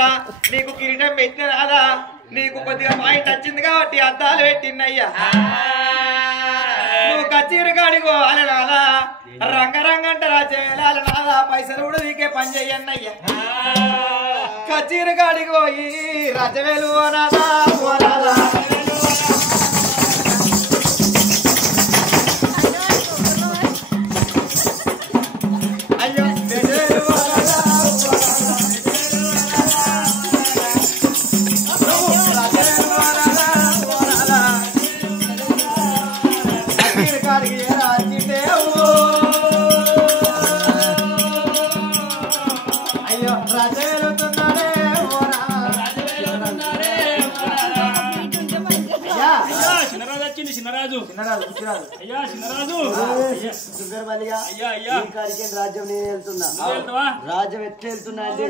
రాజేంద్ర నీకు కిరీటం పెట్టిన రాదా నీకు కొద్దిగా పాయింట్ వచ్చింది కాబట్టి అద్దాలు పెట్టినయ్యా నువ్వు కచ్చీరు కాడికి పోవాలి నాదా రంగరంగంట రాజ్యం వెళ్ళాలి నాదా పైసలు కూడా నీకే పని చెయ్యన్నయ్యా కచ్చీరు కాడికి పోయి రాజవేలు నాదా పోరాదా అయ్యో రాజ్యం నేను వెళ్తున్నా రాజ్యం ఎట్లా వెళ్తున్నా అంటే